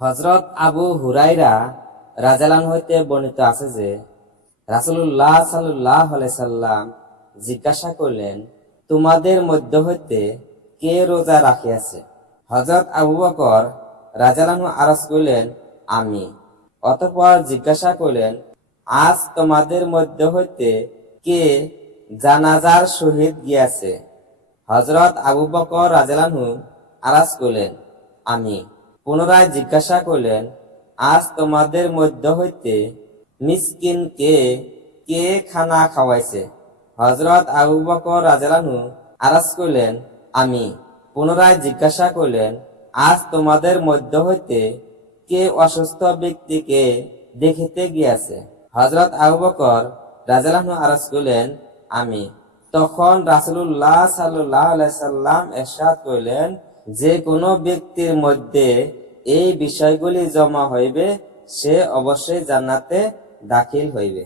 হযরত আবু হুরায়রা রাদিয়াল্লাহু হইতে বর্ণিত আছে যে রাসূলুল্লাহ সাল্লাল্লাহু আলাইহি সাল্লাম জিজ্ঞাসা করলেন, তোমাদের মধ্য হইতে কে রোজা রাখিয়াছে? হযরত আবু বকর রাদিয়াল্লাহু আরজ করিলেন, আমি। অতঃপর জিজ্ঞাসা করিলেন, আজ তোমাদের মধ্য হইতে কে জানাজার সহিত গিয়াছে? হযরত আবু বকর রাদিয়াল্লাহু আরজ করিলেন, আমি। পুনরায় জিজ্ঞাসা করিলেন, আজ তোমাদের মধ্য হইতে মিসকিনকে কে খানা খাওয়াইছে? হযরত আবু বকর রাদিয়াল্লাহু আরজ করিলেন, আমি। পুনরায় জিজ্ঞাসা করিলেন, আজ তোমাদের মধ্য হইতে কে অসুস্থ ব্যক্তিকে দেখিতে গিয়াছে? হযরত আবু বকর রাদিয়াল্লাহু আরজ করিলেন, আমি। তখন রাসূলুল্লাহ সাল্লাল্লাহু আলাইহি সাল্লাম ইরশাদ করিলেন, যে কোনো ব্যক্তির মধ্যে এই বিষয়গুলি জমা হইবে সে অবশ্যই জান্নাতে দাখিল হইবে।